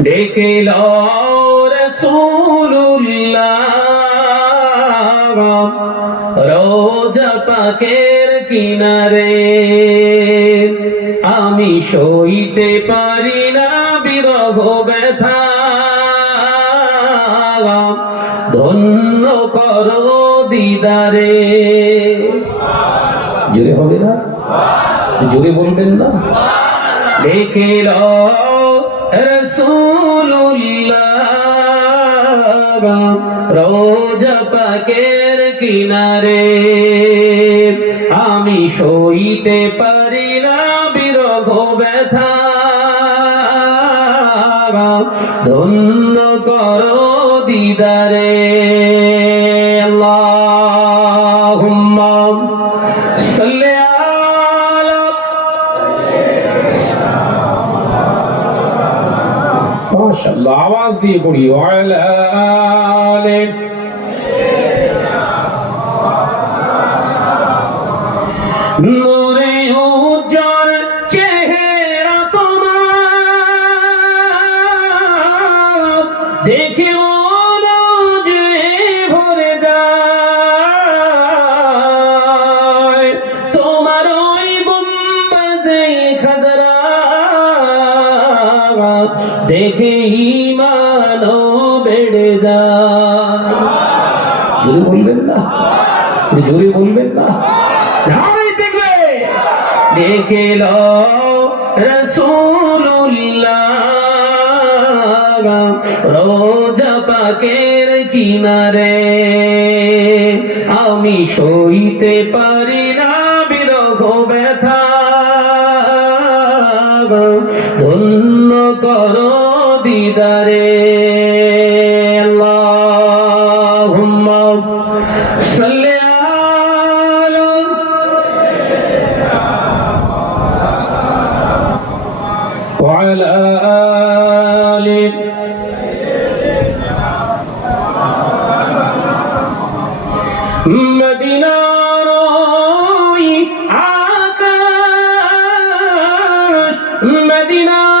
ডেকে রোজা পাকের কিনারে। আমি সইতে পারি না বিরহ ব্যথা। ধন্য করো দিদারে। জোরে হবে না? জোরে বলবেন না? রসুল্লাহ রোজা পাকের কিনারে আমি সইতে পারি না বিরহ ব্যথা। ধন্য করো দিদারে আল্লাহুম্মা সাল্লি মাশাআল্লাহ আওয়াজ দিয়ে পড়ি ওয়ালা আলে। নূরে উজ্জ্বল দেখে ইমানও বেড়ে যায় বলবেন না? জোরে বলবেন না? দেখবে। রসুল্লাহ রোজা পাকের কিনারে। আমি সইতে পারি না বিরহ ব্যথা। করো দিদারে আল্লাহুম্মা সাল্লি আলা وعلى آله মদিনার ওই আকাশ মদিনার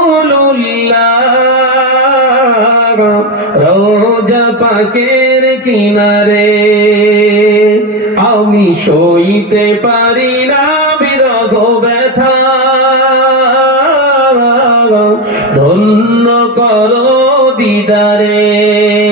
রোজা পাকের কিনারে আমি সইতে পারি না বিরহ ব্যথা। ধন্য করো দিদারে।